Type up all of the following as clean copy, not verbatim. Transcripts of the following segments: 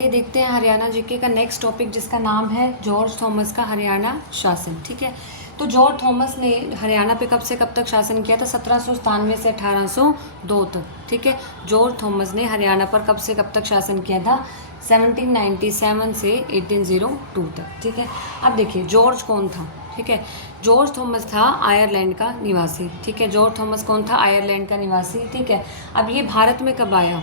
ये देखते हैं हरियाणा जीके का नेक्स्ट टॉपिक जिसका नाम है जॉर्ज थॉमस का हरियाणा शासन। ठीक है, तो जॉर्ज थॉमस ने हरियाणा पे कब से कब तक शासन किया था? 1797 से 1802 तक। ठीक है, जॉर्ज थॉमस ने हरियाणा पर कब से कब तक शासन किया था? 1797 से 1802 तक। ठीक है, अब देखिए जॉर्ज कौन था। ठीक है, जॉर्ज थॉमस था आयरलैंड का निवासी। ठीक है, जॉर्ज थॉमस कौन था? आयरलैंड का निवासी। ठीक है, अब ये भारत में कब आया?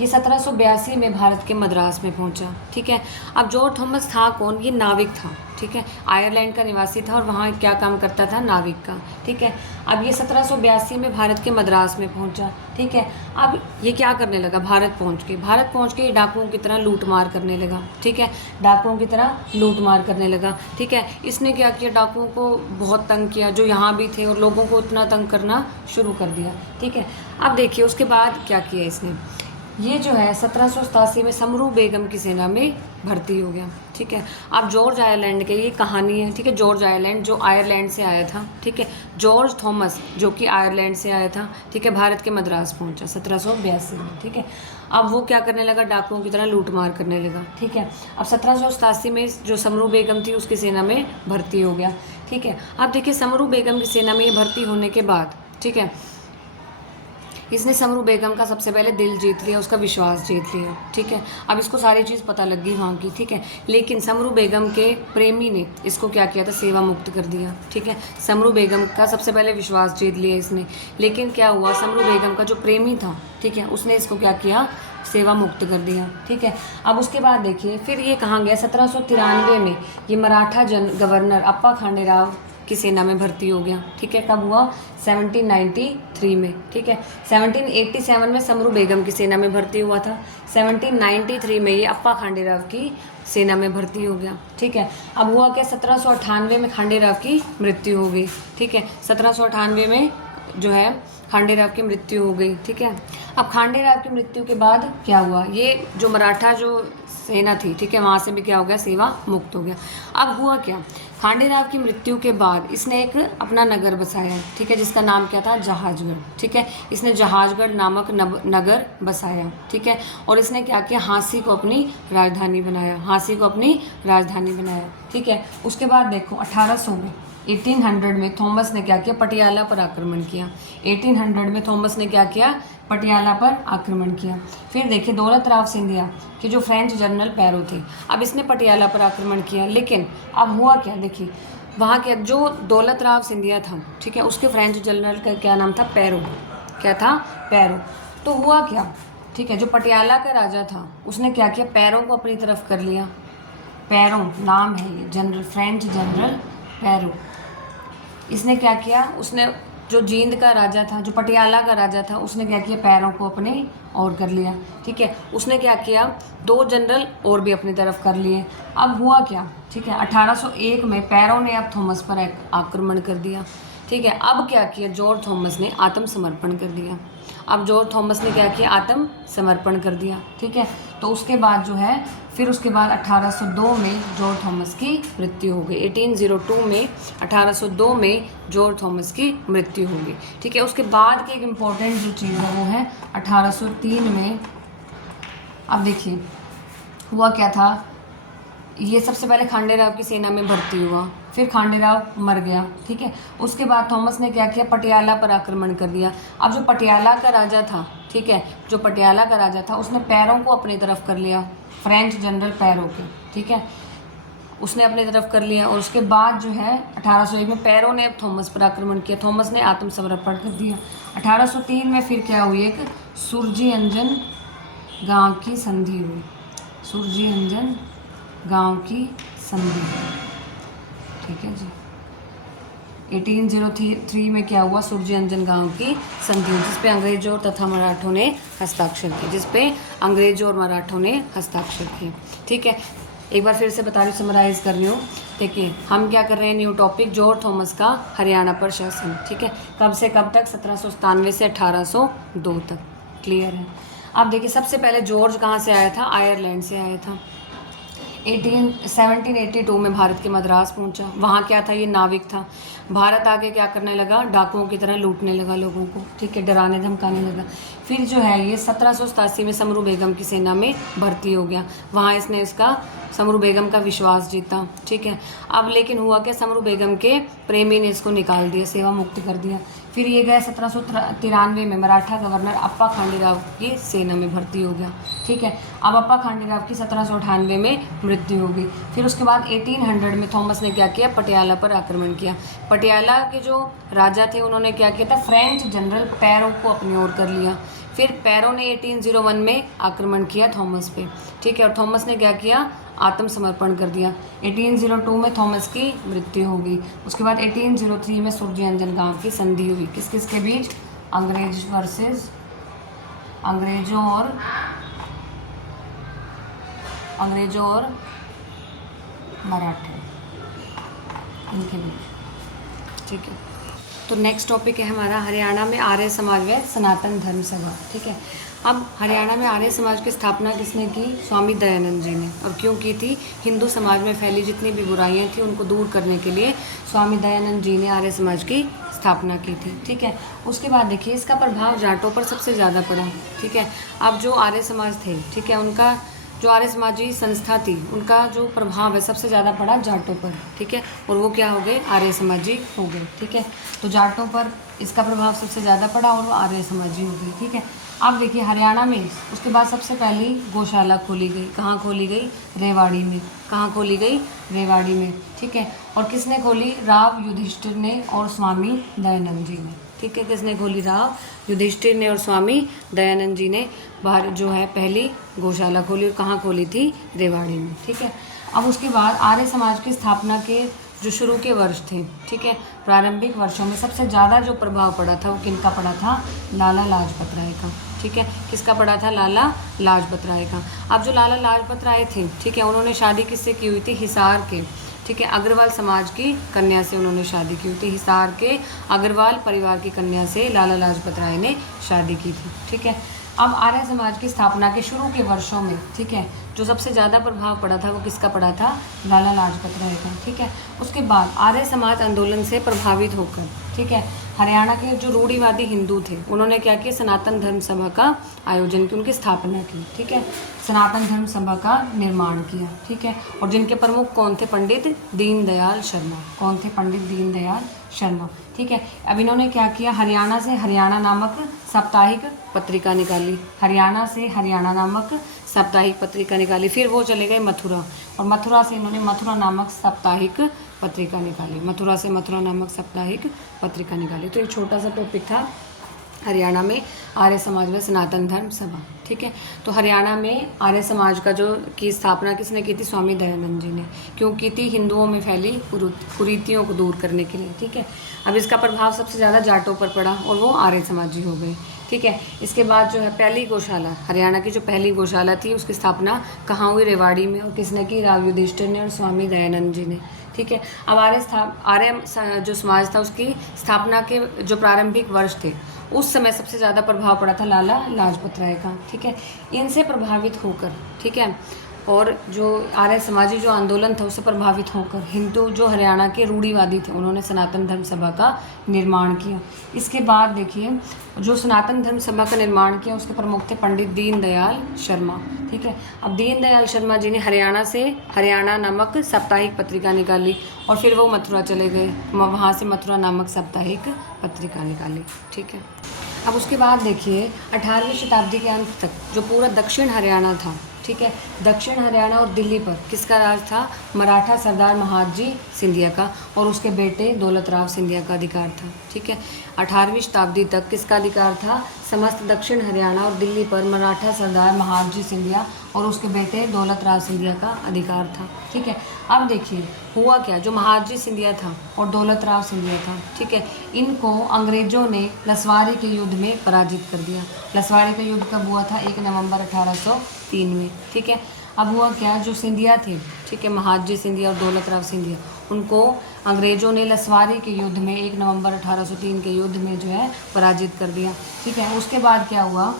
ये 1782 में भारत के मद्रास में पहुंचा। ठीक है, अब जॉर्ज थॉमस था कौन? ये नाविक था। ठीक है, आयरलैंड का निवासी था और वहाँ क्या काम करता था? नाविक का। ठीक है, अब ये 1782 में भारत के मद्रास में पहुंचा। ठीक है, अब ये क्या करने लगा? भारत पहुंच के डाकुओं की तरह लूट मार करने लगा। ठीक है, डाकुओं की तरह लूट मार करने लगा। ठीक है, इसने क्या किया? डाकुओं को बहुत तंग किया जो यहाँ भी थे और लोगों को इतना तंग करना शुरू कर दिया। ठीक है, अब देखिए उसके बाद क्या किया इसने। ये जो है 1787 में समरू बेगम की सेना में भर्ती हो गया। ठीक है, अब जॉर्ज आयरलैंड की ये कहानी है। ठीक है, जॉर्ज आयरलैंड जो आयरलैंड से आया था। ठीक है, जॉर्ज थॉमस जो कि आयरलैंड से आया था। ठीक है, भारत के मद्रास पहुंचा 1782 में। ठीक है, अब वो क्या करने लगा? डाकुओं की तरह लूट मार करने लगा। ठीक है, अब 1787 में जो समरू बेगम थी उसकी सेना में भर्ती हो गया। ठीक है, अब देखिए समरू बेगम की सेना में ये भर्ती होने के बाद, ठीक है, इसने समरू बेगम का सबसे पहले दिल जीत लिया, उसका विश्वास जीत लिया। ठीक है, अब इसको सारी चीज़ पता लग गई वहाँ की। ठीक है, लेकिन समरू बेगम के प्रेमी ने इसको क्या किया था? सेवा मुक्त कर दिया। ठीक है, समरू बेगम का सबसे पहले विश्वास जीत लिया इसने, लेकिन क्या हुआ? समरू बेगम का जो प्रेमी था, ठीक है, उसने इसको क्या किया? सेवा मुक्त कर दिया। ठीक है, अब उसके बाद देखिए फिर ये कहाँ गया? 1793 में ये मराठा गवर्नर अप्पा खांडेराव की सेना में भर्ती हो गया। ठीक है, कब हुआ? 1793 में। ठीक है, 1787 में समरू बेगम की सेना में भर्ती हुआ था। 1793 में ये अप्पा खांडेराव की सेना में भर्ती हो गया। ठीक है, अब हुआ क्या? 1798 में खांडेराव की मृत्यु हो गई। ठीक है, 1798 में जो है खांडेराव की मृत्यु हो गई। ठीक है, अब खांडेराव की मृत्यु के बाद क्या हुआ? ये जो मराठा जो सेना थी, ठीक है, वहाँ से भी क्या हो गया? सेवा मुक्त हो गया। अब हुआ क्या? खांडेराव की मृत्यु के बाद इसने एक अपना नगर बसाया। ठीक है, जिसका नाम क्या था? जहाजगढ़। ठीक है, इसने जहाजगढ़ नामक नगर बसाया। ठीक है, और इसने क्या किया? हाँसी को अपनी राजधानी बनाया। हाँसी को अपनी राजधानी बनाया। ठीक है, उसके बाद देखो 1800 में 1800 में थॉमस ने क्या किया? पटियाला पर आक्रमण किया। 1800 में थॉमस ने क्या किया? पटियाला पर आक्रमण किया। फिर देखिए दौलत राव सिंधिया कि जो फ्रेंच जनरल पैरो थे, अब इसने पटियाला पर आक्रमण किया, लेकिन अब हुआ क्या? देखिए वहाँ के जो दौलत राव सिंधिया था, ठीक है, उसके फ्रेंच जनरल का क्या नाम था? पैरो। क्या था? पैरो। तो हुआ क्या? ठीक है, जो पटियाला का राजा था उसने क्या किया? पैरों को अपनी तरफ कर लिया। पैरो नाम है ये, जनरल, फ्रेंच जनरल पैरो। इसने क्या किया? उसने जो जींद का राजा था, जो पटियाला का राजा था, उसने क्या किया? पैरों को अपने और कर लिया। ठीक है, उसने क्या किया? 2 जनरल और भी अपनी तरफ कर लिए। अब हुआ क्या? ठीक है, 1801 में पैरों ने अब थॉमस पर आक्रमण कर दिया। ठीक है, अब क्या किया? जॉर्ज थॉमस ने आत्मसमर्पण कर दिया। अब जॉर्ज थॉमस ने क्या किया? आत्मसमर्पण कर दिया। ठीक है, तो उसके बाद जो है फिर उसके बाद 1802 में जॉर्ज थॉमस की मृत्यु हो गई। 1802 में 1802 में जॉर्ज थॉमस की मृत्यु हो गई। ठीक है, उसके बाद की एक इम्पॉर्टेंट जो चीज़ है वो है 1803 में। अब देखिए हुआ क्या था? ये सबसे पहले खांडेराव की सेना में भर्ती हुआ, फिर खांडेराव मर गया। ठीक है, उसके बाद थॉमस ने क्या किया? पटियाला पर आक्रमण कर दिया। अब जो पटियाला का राजा था, ठीक है, जो पटियाला का राजा था उसने पैरों को अपनी तरफ कर लिया, फ्रेंच जनरल पैरो के। ठीक है, उसने अपनी तरफ कर लिया और उसके बाद जो है 1801 में पैरों ने थॉमस पर आक्रमण किया। थॉमस ने आत्मसमर्पण कर दिया। 1803 में फिर क्या हुई? एक सुरजी अंजन गाँव की संधि हुई। सुरजी अंजन गांव की संधि। ठीक है जी, 1803 में क्या हुआ? सुरजी अंजन गांव की संधि हुई, जिसपे अंग्रेजों तथा मराठों ने हस्ताक्षर किए। जिसपे अंग्रेजों और मराठों ने हस्ताक्षर किए। ठीक है, एक बार फिर से बता रही हूँ, समराइज कर रही हूँ। देखिए हम क्या कर रहे हैं? न्यू टॉपिक, जॉर्ज थॉमस का हरियाणा पर शासन। ठीक है, कब से कब तक? 1797 से 1802 तक। क्लियर है? अब देखिए सबसे पहले जॉर्ज कहाँ से आया था? आयरलैंड से आया था। 1782 में भारत के मद्रास पहुंचा। वहाँ क्या था? ये नाविक था। भारत आके क्या करने लगा? डाकुओं की तरह लूटने लगा लोगों को। ठीक है, डराने धमकाने लगा। फिर जो है ये 1787 में समरू बेगम की सेना में भर्ती हो गया, वहाँ इसने इसका समरू बेगम का विश्वास जीता। ठीक है, अब लेकिन हुआ क्या, समरू बेगम के प्रेमी ने इसको निकाल दिया, सेवा मुक्त कर दिया। फिर ये गया 1793 में मराठा गवर्नर अप्पा खांडीराव की सेना में भर्ती हो गया। ठीक है, अब अप्पा खांडीराव की 1798 में मृत्यु हो गई। फिर उसके बाद 1800 में थॉमस ने क्या किया, पटियाला पर आक्रमण किया। पटियाला के जो राजा थे उन्होंने क्या किया था, फ्रेंच जनरल पैरो को अपनी ओर कर लिया। फिर पैरो ने 1801 में आक्रमण किया थॉमस पे। ठीक है, और थॉमस ने क्या किया, आत्मसमर्पण कर दिया। 1802 में थॉमस की मृत्यु हो गई। उसके बाद 1803 में सुरजीअंजन गांव की संधि हुई, किस किस के बीच, अंग्रेजों और मराठे, इनके बीच। ठीक है, तो नेक्स्ट टॉपिक है हमारा हरियाणा में आर्य समाज व सनातन धर्म सभा। ठीक है, अब हरियाणा में आर्य समाज की स्थापना किसने की, स्वामी दयानंद जी ने। और क्यों की थी, हिंदू समाज में फैली जितनी भी बुराइयां थी उनको दूर करने के लिए स्वामी दयानंद जी ने आर्य समाज की स्थापना की थी। ठीक है, उसके बाद देखिए इसका प्रभाव जाटों पर सबसे ज़्यादा पड़ा। ठीक है, अब जो आर्य समाज थे, ठीक है, उनका जो आर्य समाजी संस्था थी उनका जो प्रभाव है सबसे ज़्यादा पड़ा जाटों पर। ठीक है, और वो क्या हो गए, आर्य समाजी हो गए। ठीक है, तो जाटों पर इसका प्रभाव सबसे ज़्यादा पड़ा और वो आर्य समाजी हो गई। ठीक है, अब देखिए हरियाणा में उसके बाद सबसे पहली गौशाला खोली गई, कहाँ खोली गई, रेवाड़ी में। कहाँ खोली गई, रेवाड़ी में। ठीक है, और किसने खोली, राव युधिष्ठिर ने और स्वामी दयानंद जी ने। ठीक है, किसने खोली, राव युधिष्ठिर ने और स्वामी दयानंद जी ने बाहर जो है पहली गौशाला खोली, और कहाँ खोली थी, रेवाड़ी में। ठीक है, अब उसके बाद आर्य समाज की स्थापना के जो शुरू के वर्ष थे, ठीक है, प्रारंभिक वर्षों में सबसे ज़्यादा जो प्रभाव पड़ा था वो किनका पड़ा था, लाला लाजपत राय का। ठीक है, किसका पड़ा था, लाला लाजपत राय का। अब जो लाला लाजपत राय थे, ठीक है, उन्होंने शादी किससे की हुई थी, हिसार के, ठीक है, अग्रवाल समाज की कन्या से उन्होंने शादी की हुई थी। हिसार के अग्रवाल परिवार की कन्या से लाला लाजपत राय ने शादी की थी। ठीक है, अब आर्य समाज की स्थापना के शुरू के वर्षों में, ठीक है, जो सबसे ज़्यादा प्रभाव पड़ा था वो किसका पड़ा था, लाला लाजपत राय का। ठीक है, उसके बाद आर्य समाज आंदोलन से प्रभावित होकर, ठीक है, हरियाणा के जो रूढ़िवादी हिंदू थे उन्होंने क्या किया, सनातन धर्म सभा का आयोजन की, उनकी स्थापना की। ठीक है, सनातन धर्म सभा का निर्माण किया। ठीक है, और जिनके प्रमुख कौन थे, पंडित दीनदयाल शर्मा। कौन थे, पंडित दीनदयाल शर्मा। ठीक है, अब इन्होंने क्या किया, हरियाणा से हरियाणा नामक साप्ताहिक पत्रिका निकाली। हरियाणा से हरियाणा नामक साप्ताहिक पत्रिका निकाली। फिर वो चले गए मथुरा, और मथुरा से इन्होंने मथुरा नामक साप्ताहिक पत्रिका निकाली। मथुरा से मथुरा नामक साप्ताहिक पत्रिका निकाली। तो एक छोटा सा टॉपिक था हरियाणा में आर्य समाज व सनातन धर्म सभा। ठीक है, तो हरियाणा में आर्य समाज का जो की स्थापना किसने की थी, स्वामी दयानंद जी ने। क्यों की थी, हिंदुओं में फैली कुरीतियों को दूर करने के लिए। ठीक है, अब इसका प्रभाव सबसे ज़्यादा जाटों पर पड़ा और वो आर्य समाजी हो गए। ठीक है, इसके बाद जो है पहली गौशाला, हरियाणा की जो पहली गौशाला थी उसकी स्थापना कहाँ हुई, रेवाड़ी में। और किसने की, राव युधिष्ठिर ने और स्वामी दयानंद जी ने। ठीक है, अब आर्य जो समाज था उसकी स्थापना के जो प्रारंभिक वर्ष थे उस समय सबसे ज़्यादा प्रभाव पड़ा था लाला लाजपत राय का। ठीक है, इनसे प्रभावित होकर, ठीक है, और जो आर्य समाजी जो आंदोलन था उससे प्रभावित होकर हिंदू जो हरियाणा के रूढ़िवादी थे उन्होंने सनातन धर्म सभा का निर्माण किया। इसके बाद देखिए जो सनातन धर्म सभा का निर्माण किया उसके प्रमुख थे पंडित दीनदयाल शर्मा। ठीक है, अब दीनदयाल शर्मा जी ने हरियाणा से हरियाणा नामक साप्ताहिक पत्रिका निकाली और फिर वो मथुरा चले गए, वहाँ से मथुरा नामक साप्ताहिक पत्रिका निकाली। ठीक है, अब उसके बाद देखिए 18वीं शताब्दी के अंत तक जो पूरा दक्षिण हरियाणा था, ठीक है, दक्षिण हरियाणा और दिल्ली पर किसका राज था, मराठा सरदार महादजी सिंधिया का और उसके बेटे दौलत राव सिंधिया का अधिकार था। ठीक है, 18वीं शताब्दी तक किसका अधिकार था, समस्त दक्षिण हरियाणा और दिल्ली पर मराठा सरदार महादजी सिंधिया और उसके बेटे दौलत राव सिंधिया का अधिकार था। ठीक है, अब देखिए हुआ क्या, जो महादजी सिंधिया था और दौलत राव सिंधिया था, ठीक है, इनको अंग्रेजों ने लसवारी के युद्ध में पराजित कर दिया। लसवारी का युद्ध कब हुआ था, 1 नवंबर 1803 में। ठीक है, अब हुआ क्या, जो सिंधिया थे, ठीक है, महादजी सिंधिया और दौलत राव सिंधिया, उनको अंग्रेजों ने लसवारी के युद्ध में 1 नवंबर 1803 के युद्ध में जो है पराजित कर दिया। ठीक है, उसके बाद क्या हुआ,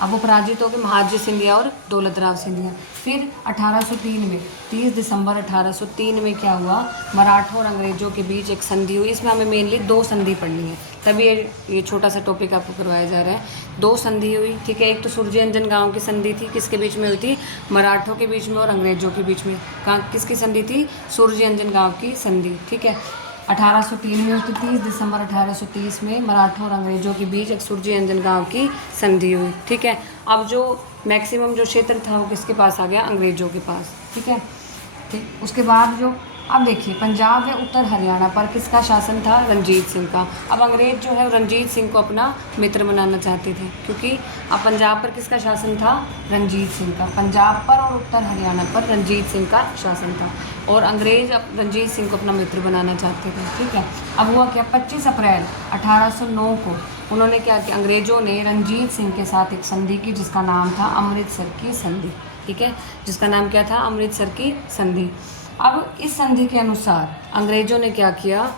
अब वो पराजित हो गए महादजी सिंधिया और दौलत राव सिंधिया। फिर 1803 में 30 दिसंबर 1803 में क्या हुआ, मराठों और अंग्रेजों के बीच एक संधि हुई। इसमें हमें मेनली 2 संधि पढ़नी है, तभी ये छोटा सा टॉपिक आपको करवाया जा रहा है। 2 संधि हुई, ठीक है। एक तो सूरजयंजन गांव की संधि थी, किसके बीच में हुई थी? मराठों के बीच में और अंग्रेजों के बीच में। कहाँ किसकी संधि थी? सूरजयंजन गांव की संधि, ठीक है। 1803 में हुई थी, 30 दिसंबर 1830 में मराठों और अंग्रेजों के बीच एक सूरजयंजन गांव की संधि हुई, ठीक है। अब जो मैक्सिमम जो क्षेत्र था वो किसके पास आ गया? अंग्रेजों के पास, ठीक है। ठीक, उसके बाद जो अब देखिए पंजाब व उत्तर हरियाणा पर किसका शासन था? रंजीत सिंह का। अब अंग्रेज जो है रंजीत सिंह को अपना मित्र बनाना चाहते थे, क्योंकि अब पंजाब पर किसका शासन था? रंजीत सिंह का। पंजाब पर और उत्तर हरियाणा पर रंजीत सिंह का शासन था, और अंग्रेज अब रंजीत सिंह को अपना मित्र बनाना चाहते थे, ठीक है। अब हुआ क्या? 25 अप्रैल 1809 को उन्होंने क्या किया? अंग्रेजों ने रंजीत सिंह के साथ एक संधि की, जिसका नाम था अमृतसर की संधि, ठीक है। जिसका नाम क्या था? अमृतसर की संधि। अब इस संधि के अनुसार अंग्रेजों ने क्या किया?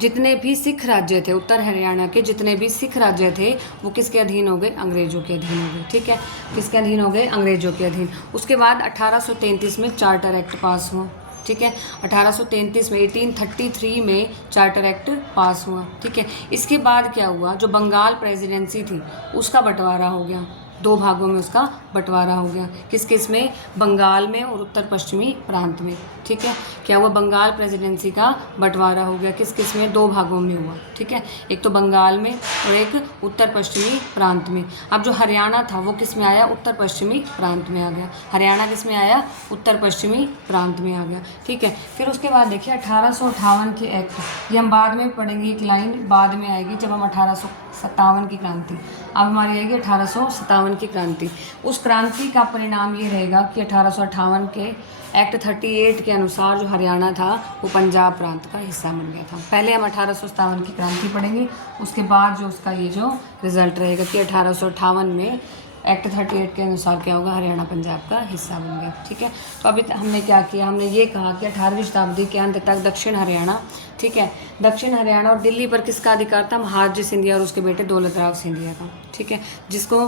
जितने भी सिख राज्य थे, उत्तर हरियाणा के जितने भी सिख राज्य थे, वो किसके अधीन हो गए? अंग्रेजों के अधीन हो गए, ठीक है। किसके अधीन हो गए? अंग्रेजों के अधीन। उसके बाद 1833 में चार्टर एक्ट पास हुआ, ठीक है। 1833 में 1833 में चार्टर एक्ट पास हुआ, ठीक है। इसके बाद क्या हुआ? जो बंगाल प्रेसिडेंसी थी उसका बंटवारा हो गया, 2 भागों में उसका बंटवारा हो गया। किस किस में? बंगाल में और उत्तर पश्चिमी प्रांत में, ठीक है। क्या हुआ? बंगाल प्रेसिडेंसी का बंटवारा हो गया। किस किस में? 2 भागों में हुआ, ठीक है। एक तो बंगाल में और एक उत्तर पश्चिमी प्रांत में। अब जो हरियाणा था वो किस में आया? उत्तर पश्चिमी प्रांत में आ गया। हरियाणा किस में आया? उत्तर पश्चिमी प्रांत में आ गया, ठीक है। फिर उसके बाद देखिए 1858 के एक्ट, ये हम बाद में पढ़ेंगे, एक लाइन बाद में आएगी जब हम 1857 की क्रांति, अब हमारी आएगी 1857 की क्रांति। उस क्रांति का परिणाम ये रहेगा कि 1858 के एक्ट 38 के अनुसार जो हरियाणा था वो पंजाब प्रांत का हिस्सा बन गया था। पहले हम 1857 की क्रांति पढ़ेंगे, उसके बाद जो उसका ये जो रिजल्ट रहेगा कि 1858 में एक्ट 38 के अनुसार क्या होगा? हरियाणा पंजाब का हिस्सा बन गया, ठीक है। तो अभी हमने क्या किया? हमने ये कहा कि 18वीं शताब्दी के अंत तक दक्षिण हरियाणा, ठीक है, दक्षिण हरियाणा और दिल्ली पर किसका अधिकार था? महाराज सिंधिया और उसके बेटे दौलत राव सिंधिया का, ठीक है। जिसको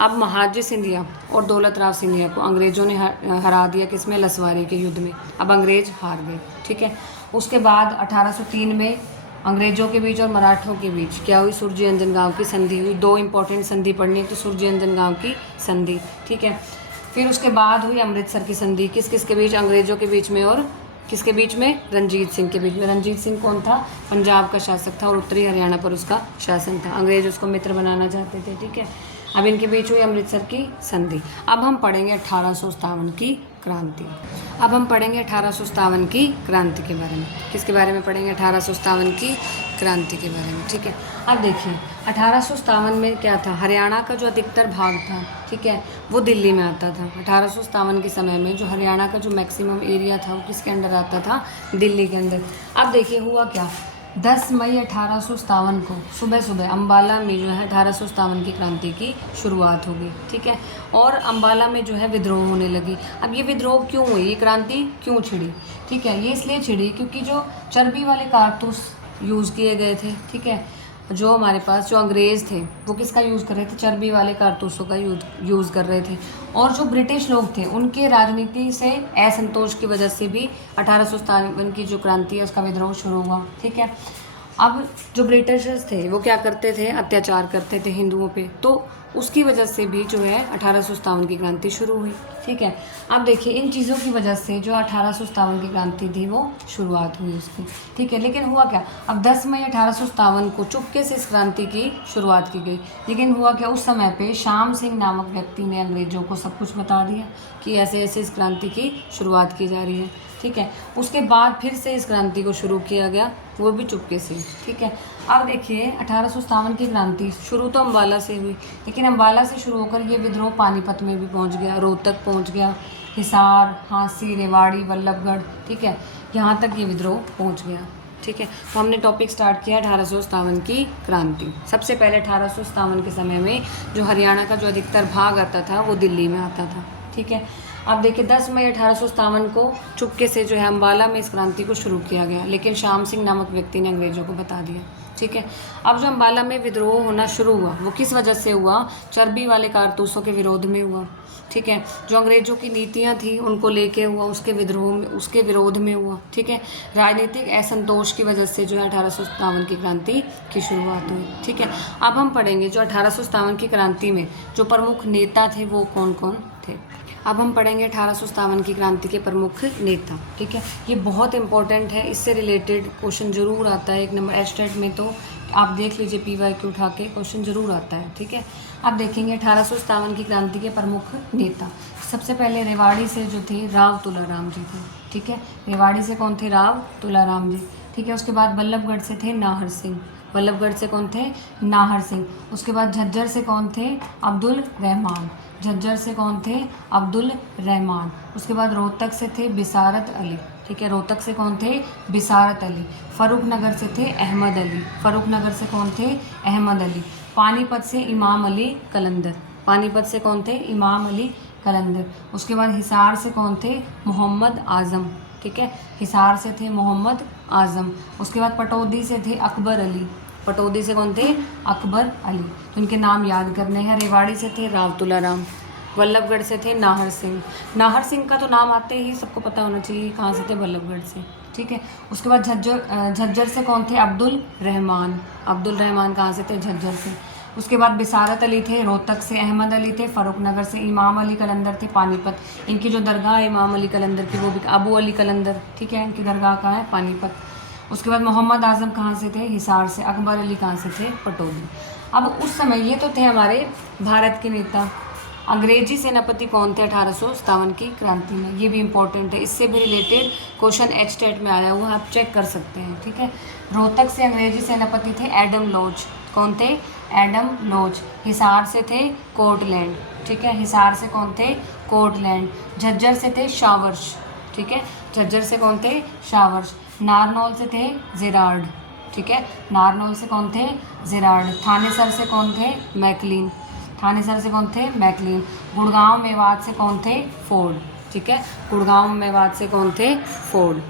अब महाराज सिंधिया और दौलत राव सिंधिया को अंग्रेजों ने हरा दिया, किसमें? लसवारी के युद्ध में। अब अंग्रेज हार गए, ठीक है। उसके बाद 1803 में अंग्रेजों के बीच और मराठों के बीच क्या हुई? सूरजयंजन गांव की संधि हुई। 2 इंपॉर्टेंट संधि पढ़नी है, तो सूरजयंजन गांव की संधि, ठीक है। फिर उसके बाद हुई अमृतसर की संधि, किस किस के बीच? अंग्रेजों के बीच में और किसके बीच में? रंजीत सिंह के बीच में। रंजीत सिंह कौन था? पंजाब का शासक था और उत्तरी हरियाणा पर उसका शासन था। अंग्रेज उसको मित्र बनाना चाहते थे, ठीक है। अब इनके बीच हुई अमृतसर की संधि। अब हम पढ़ेंगे 1857 की क्रांति। अब हम पढ़ेंगे 1857 की क्रांति के बारे में। किसके बारे में पढ़ेंगे? 1857 की क्रांति के बारे में, ठीक है। अब देखिए 1857 में क्या था? हरियाणा का जो अधिकतर भाग था, ठीक है, वो दिल्ली में आता था। 1857 के समय में जो हरियाणा का जो मैक्सिमम एरिया था वो किसके अंडर आता था? दिल्ली के अंदर। अब देखिए हुआ क्या? 10 मई 1857 को सुबह सुबह अम्बाला में जो है 1857 की क्रांति की शुरुआत हो गई, ठीक है। और अम्बाला में जो है विद्रोह होने लगी। अब ये विद्रोह क्यों हुई? ये क्रांति क्यों छिड़ी? ठीक है, ये इसलिए छिड़ी क्योंकि जो चर्बी वाले कारतूस यूज़ किए गए थे, ठीक है, जो हमारे पास जो अंग्रेज़ थे वो किसका यूज़ कर रहे थे? चर्बी वाले कारतूसों का यूज़ कर रहे थे। और जो ब्रिटिश लोग थे उनके राजनीति से असंतोष की वजह से भी 1857 की जो क्रांति है उसका विद्रोह शुरू हुआ, ठीक है। अब जो ब्रिटिशर्स थे वो क्या करते थे? अत्याचार करते थे हिंदुओं पे, तो उसकी वजह से भी जो है 1857 की क्रांति शुरू हुई, ठीक है। अब देखिए इन चीज़ों की वजह से जो 1857 की क्रांति थी वो शुरुआत हुई उसकी, ठीक है। लेकिन हुआ क्या? अब 10 मई 1857 को चुपके से इस क्रांति की शुरुआत की गई। लेकिन हुआ क्या? उस समय पे श्याम सिंह नामक व्यक्ति ने अंग्रेजों को सब कुछ बता दिया कि ऐसे ऐसे इस क्रांति की शुरुआत की जा रही है, ठीक है। उसके बाद फिर से इस क्रांति को शुरू किया गया, वो भी चुपके से, ठीक है। अब देखिए 1857 की क्रांति शुरू तो अम्बाला से हुई, लेकिन अम्बाला से शुरू होकर ये विद्रोह पानीपत में भी पहुंच गया, रोहतक पहुंच गया, हिसार, झांसी, रेवाड़ी, वल्लभगढ़, ठीक है, यहाँ तक ये विद्रोह पहुंच गया, ठीक है। तो हमने टॉपिक स्टार्ट किया 1857 की क्रांति। सबसे पहले 1857 के समय में जो हरियाणा का जो अधिकतर भाग आता था वो दिल्ली में आता था, ठीक है। अब देखिए 10 मई 1857 को चुपके से जो है अम्बाला में इस क्रांति को शुरू किया गया, लेकिन श्याम सिंह नामक व्यक्ति ने अंग्रेजों को बता दिया, ठीक है। अब जो अम्बाला में विद्रोह होना शुरू हुआ वो किस वजह से हुआ? चर्बी वाले कारतूसों के विरोध में हुआ, ठीक है। जो अंग्रेज़ों की नीतियां थी उनको लेके हुआ, उसके विद्रोह में, उसके विरोध में हुआ, ठीक है। राजनीतिक असंतोष की वजह से जो है 1857 की क्रांति की शुरुआत हुई, ठीक है। अब हम पढ़ेंगे जो 1857 की क्रांति में जो प्रमुख नेता थे वो कौन कौन थे। अब हम पढ़ेंगे 1857 की क्रांति के प्रमुख नेता, ठीक है। ये बहुत इंपॉर्टेंट है, इससे रिलेटेड क्वेश्चन जरूर आता है 1 नंबर एस्टेट में, तो आप देख लीजिए PYQ उठा के क्वेश्चन जरूर आता है, ठीक है। अब देखेंगे 1857 की क्रांति के प्रमुख नेता। सबसे पहले रेवाड़ी से जो थे राव तुलाराम जी थे, ठीक है। रेवाड़ी से कौन थे? राव तुलाराम जी, ठीक है। उसके बाद बल्लभगढ़ से थे नाहर सिंह। बल्लभगढ़ से कौन थे? नाहर सिंह। उसके बाद झज्जर से कौन थे? अब्दुल रहमान। झज्जर से कौन थे? अब्दुल रहमान। उसके बाद रोहतक से थे बिसारत अली, ठीक है। रोहतक से कौन थे? बिसारत अली। फर्रुखनगर से थे अहमद अली। फर्रुखनगर से कौन थे? अहमद अली। पानीपत से इमाम अली कलंदर। पानीपत से कौन थे? इमाम अली कलंदर। उसके बाद हिसार से कौन थे? मोहम्मद आज़म, ठीक है। हिसार से थे मोहम्मद आज़म। उसके बाद पटौदी से थे अकबर अली। पटौदी से कौन थे? अकबर अली। तो इनके नाम याद करने हैं। रेवाड़ी से थे राव तुलाराम। बल्लभगढ़ से थे नाहर सिंह। नाहर सिंह का तो नाम आते ही सबको पता होना चाहिए कहाँ से थे, बल्लभगढ़ से, ठीक है। उसके बाद झज्जर से कौन थे? अब्दुल रहमान। अब्दुल रहमान कहाँ से थे? झज्जर से। उसके बाद बिसारत अली थे रोहतक से। अहमद अली थे फर्रुखनगर से। इमाम अली कलंदर थे पानीपत। इनकी जो दरगाह है इमाम अली कलंदर की वो भी अबू अली कलंदर, ठीक है। इनकी दरगाह कहाँ है? पानीपत। उसके बाद मोहम्मद आज़म कहाँ से थे? हिसार से। अकबर अली कहाँ से थे? पटौदी। अब उस समय ये तो थे हमारे भारत के नेता। अंग्रेजी सेनापति कौन थे 1857 की क्रांति में? ये भी इंपॉर्टेंट है, इससे भी रिलेटेड क्वेश्चन एचटेट में आया हुआ, आप चेक कर सकते हैं, ठीक है। रोहतक से अंग्रेजी सेनापति थे एडम लॉज। कौन थे? Adam laws. हिसार से थे कोर्टलैंड, ठीक है। हिसार से कौन थे? कोर्टलैंड। झज्जर से थे शावर्स, ठीक है। झज्जर से कौन थे? शावर्स। नारनौल से थे जिरार्ड, ठीक है। नारनौल से कौन थे? जिरार्ड। थानेसर से कौन थे? मैकलीन। थानेसर से कौन थे? मैकलीन। गुड़गांव मेवात से कौन थे? फोर्ड, ठीक है। गुड़गांव मेवात से कौन थे? फोर्ड।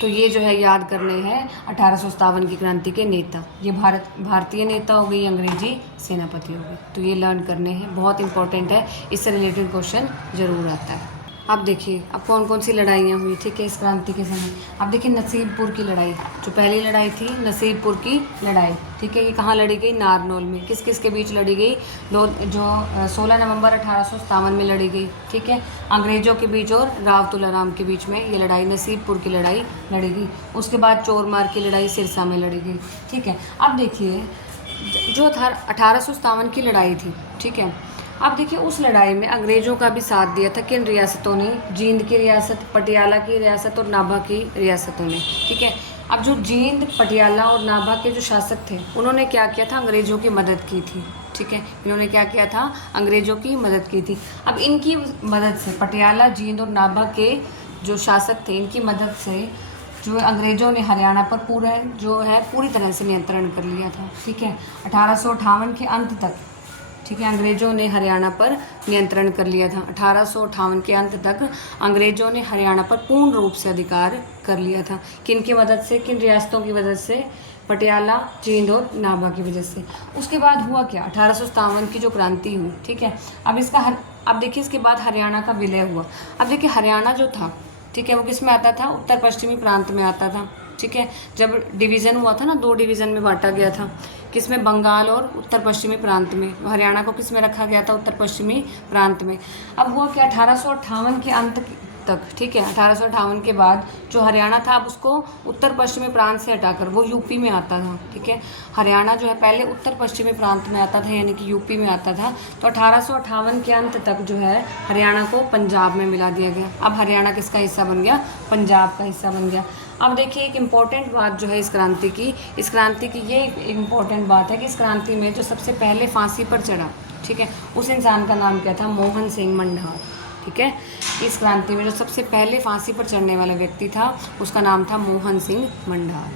तो ये जो है याद करने हैं 1857 की क्रांति के नेता। ये भारतीय नेता हो गई, अंग्रेजी सेनापति हो गए, तो ये लर्न करने हैं, बहुत इंपॉर्टेंट है, इससे रिलेटेड क्वेश्चन जरूर आता है। अब देखिए अब कौन कौन सी लड़ाइयाँ हुई, ठीक है, इस क्रांति के समय। अब देखिए नसीबपुर की लड़ाई, जो पहली लड़ाई थी नसीबपुर की लड़ाई, ठीक है। ये कहाँ लड़ी गई? नारनौल में। किस किस के बीच लड़ी गई? जो 16 नवंबर 1857 में लड़ी गई, ठीक है। अंग्रेज़ों के बीच और राव तुलाराम के बीच में ये लड़ाई, नसीबपुर की लड़ाई लड़ी गई। उसके बाद चोरमार की लड़ाई सिरसा में लड़ी गई, ठीक है। अब देखिए जो 1857 की लड़ाई थी, ठीक है। अब देखिए उस लड़ाई में अंग्रेज़ों का भी साथ दिया था किन रियासतों ने? जींद की रियासत, पटियाला की रियासत और नाभा की रियासतों ने, ठीक है। अब जो जींद, पटियाला और नाभा के जो शासक थे उन्होंने क्या किया था? अंग्रेज़ों की मदद की थी, ठीक है। इन्होंने क्या किया था? अंग्रेज़ों की मदद की थी। अब इनकी मदद से पटियाला, जींद और नाभा के जो शासक थे इनकी मदद से जो अंग्रेज़ों ने हरियाणा पर पूरी तरह से नियंत्रण कर लिया था, ठीक है। 1858 के अंत तक, ठीक है, अंग्रेज़ों ने हरियाणा पर नियंत्रण कर लिया था। 1858 के अंत तक अंग्रेज़ों ने हरियाणा पर पूर्ण रूप से अधिकार कर लिया था। किन की मदद से? किन रियासतों की मदद से? पटियाला, जींद और नाभा की वजह से। उसके बाद हुआ क्या? 1857 की जो क्रांति हुई, ठीक है। अब देखिए इसके बाद हरियाणा का विलय हुआ। अब देखिए हरियाणा जो था, ठीक है, वो किस में आता था? उत्तर पश्चिमी प्रांत में आता था, ठीक है। जब डिवीज़न हुआ था ना, 2 डिवीज़न में बांटा गया था, किसमें? बंगाल और उत्तर पश्चिमी प्रांत में। हरियाणा को किस में रखा गया था? उत्तर पश्चिमी प्रांत में। अब हुआ क्या? 1858 के अंत तक, ठीक है, 1858 के बाद जो हरियाणा था अब उसको उत्तर पश्चिमी प्रांत से हटाकर वो यूपी में आता था, ठीक है। हरियाणा जो है पहले उत्तर पश्चिमी प्रांत में आता था, यानी कि यूपी में आता था। तो 1858 के अंत तक जो है हरियाणा को पंजाब में मिला दिया गया। अब हरियाणा किसका हिस्सा बन गया? पंजाब का हिस्सा बन गया। अब देखिए एक इम्पॉर्टेंट बात जो है इस क्रांति की ये एक इम्पॉर्टेंट बात है कि इस क्रांति में जो सबसे पहले फांसी पर चढ़ा, ठीक है, उस इंसान का नाम क्या था? मोहन सिंह मंडार, ठीक है। इस क्रांति में जो सबसे पहले फांसी पर चढ़ने वाला व्यक्ति था उसका नाम था मोहन सिंह मंडार।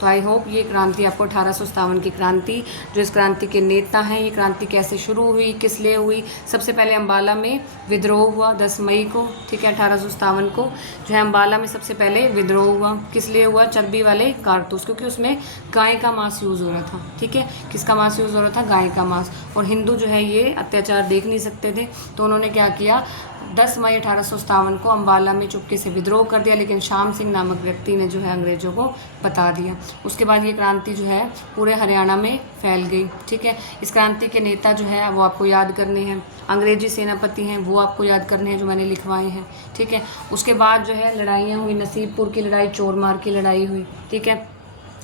तो आई होप ये क्रांति आपको 1857 की क्रांति, जो इस क्रांति के नेता हैं, ये क्रांति कैसे शुरू हुई, किस लिए हुई। सबसे पहले अम्बाला में विद्रोह हुआ 10 मई को, ठीक है, 1857 को जो है अम्बाला में सबसे पहले विद्रोह हुआ। किस लिए हुआ? चर्बी वाले कारतूस, क्योंकि उसमें गाय का मांस यूज़ हो रहा था, ठीक है। किसका मांस यूज़ हो रहा था? गाय का मांस। और हिंदू जो है ये अत्याचार देख नहीं सकते थे, तो उन्होंने क्या किया, 10 मई 1857 को अम्बाला में चुपके से विद्रोह कर दिया, लेकिन श्याम सिंह नामक व्यक्ति ने जो है अंग्रेज़ों को बता दिया। उसके बाद ये क्रांति जो है पूरे हरियाणा में फैल गई, ठीक है। इस क्रांति के नेता जो है वो आपको याद करने हैं, अंग्रेजी सेनापति हैं वो आपको याद करने हैं जो मैंने लिखवाए हैं, ठीक है। उसके बाद जो है लड़ाइयाँ हुई, नसीबपुर की लड़ाई, चोरमार की लड़ाई हुई, ठीक है,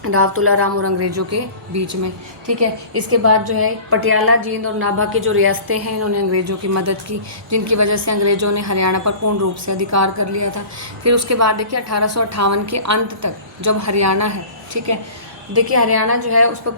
राव तुलाराम और अंग्रेज़ों के बीच में, ठीक है। इसके बाद जो है पटियाला, जींद और नाभा की जो रियासतें हैं, इन्होंने अंग्रेज़ों की मदद की, जिनकी वजह से अंग्रेज़ों ने हरियाणा पर पूर्ण रूप से अधिकार कर लिया था। फिर उसके बाद देखिए 1858 के अंत तक जब हरियाणा है, ठीक है, देखिए हरियाणा जो है उस पर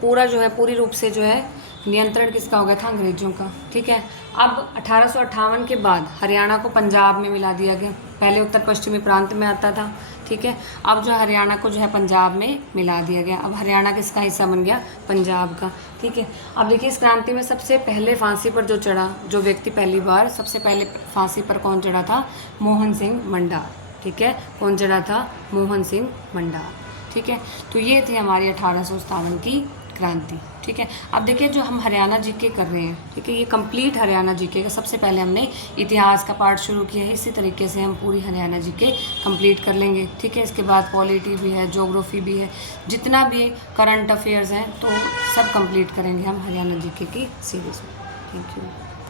पूरा जो है पूरी रूप से जो है नियंत्रण किसका हो गया था? अंग्रेज़ों का, ठीक है। अब 1858 के बाद हरियाणा को पंजाब में मिला दिया गया, पहले उत्तर पश्चिमी प्रांत में आता था, ठीक है। अब जो हरियाणा को जो है पंजाब में मिला दिया गया, अब हरियाणा किसका हिस्सा बन गया? पंजाब का, ठीक है। अब देखिए इस क्रांति में सबसे पहले फांसी पर जो चढ़ा, जो व्यक्ति पहली बार सबसे पहले फांसी पर कौन चढ़ा था? मोहन सिंह मंडार, ठीक है। कौन चढ़ा था? मोहन सिंह मंडार, ठीक है। तो ये थी हमारी 1857 की क्रांति, ठीक है। अब देखिए जो हम हरियाणा जीके कर रहे हैं, ठीक है, ये कंप्लीट हरियाणा जीके का सबसे पहले हमने इतिहास का पार्ट शुरू किया है, इसी तरीके से हम पूरी हरियाणा जीके कंप्लीट कर लेंगे, ठीक है। इसके बाद पॉलिटी भी है, ज्योग्राफी भी है, जितना भी करंट अफेयर्स हैं तो सब कंप्लीट करेंगे हम हरियाणा जीके की सीरीज़ में। Thank you.